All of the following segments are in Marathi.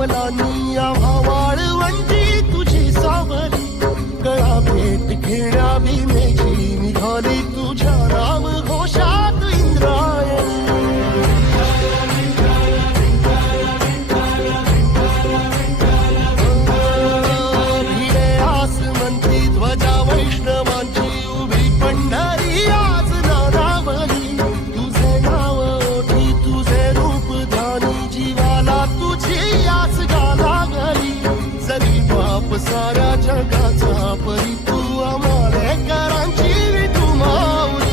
पावलांनी आम्हा वाळवंटी तुझी सावली कळा भेट घेण्या भीमेची निघाली तुझ्या नाम घोषात इंद्रायणी भिडे आसमंती ध्वजा वैष्णवांची उभी पंढरी आज नानावली तुझे नाव ओठी तुझे रूप ध्यानी जीवाला तुझी आस लागली जरी बाप साऱ्या जगाचा परी तू आमालेकरांची विठू माऊली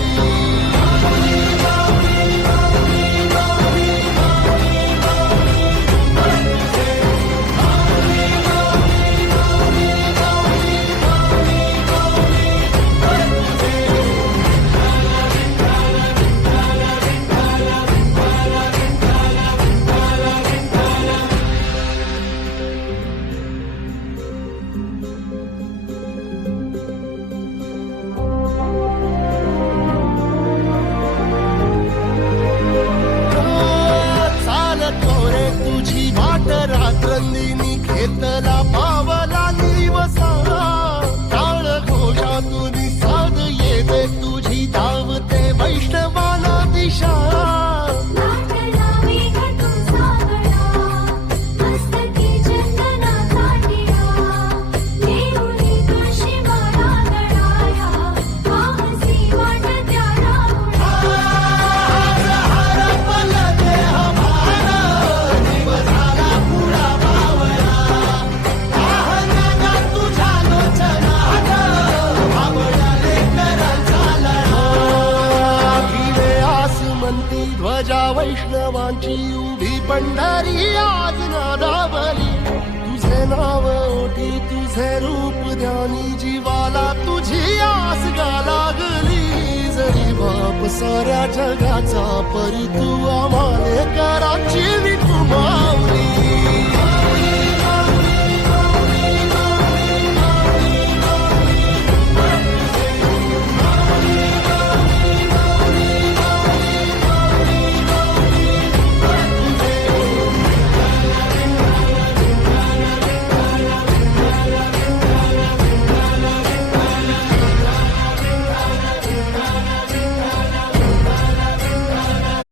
तुझी वाट रात्रंदिनी घेतला पावला निवसा टाळ घोषातून साध येते तुझी धावते वैष्णवाला दिशा ध्वजा वैष्णवांची उभी पंढरी आज नादावली तुझे नाव ओठी तुझे रूप ध्यानी जीवाला तुझी आस लागली जरी बाप साऱ्या जगाचा परी तू आम्हालेकरांची